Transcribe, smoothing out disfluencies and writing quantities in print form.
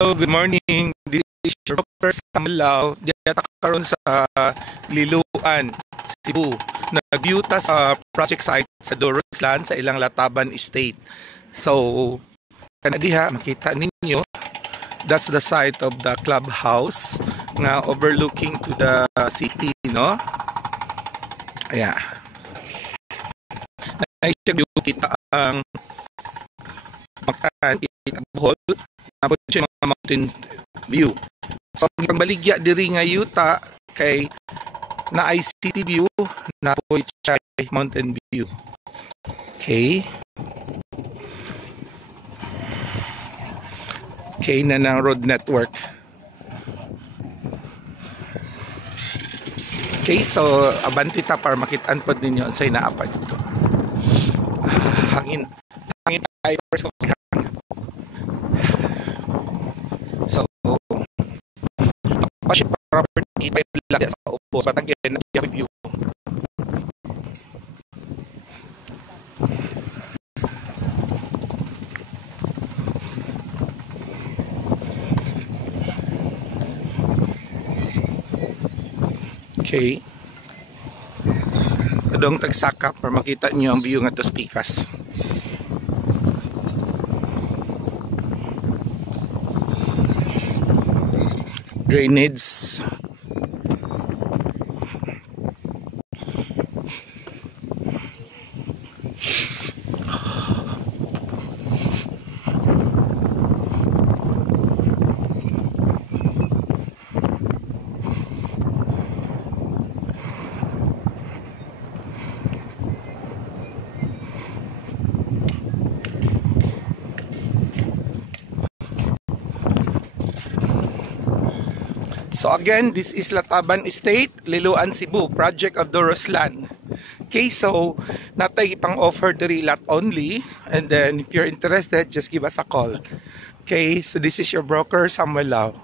good morning. This is your Dr. Samuel. Diyata karon sa Liloan, Cebu. Nag-view ta sa project site sa Doroslan sa ilang Lataban Estate. So, kanadiha makita ninyo, that's the site of the clubhouse nga overlooking to the city, no? Ayan. Naisya kita ang makita Bohol, tapos yung mga mountain view. So, ang baligya diri nga yuta kay na city view na po siya mountain view. Okay. Okay na ng road network. Okay, so abantita para makitaan po ninyo sa inaapa dito. Hangin tayo sa so pa siya property pa lang sa upo sa tagyan na view. Okay. Adong tagsaka para makita niyo ang view nga dos pikas. Drainage. So again, this is Lataban Estate, Liloan, Cebu, project of Doroslan. Okay, so natay ipang offer diri lot only, and then if you're interested, just give us a call. Okay, so this is your broker Samuel Lau.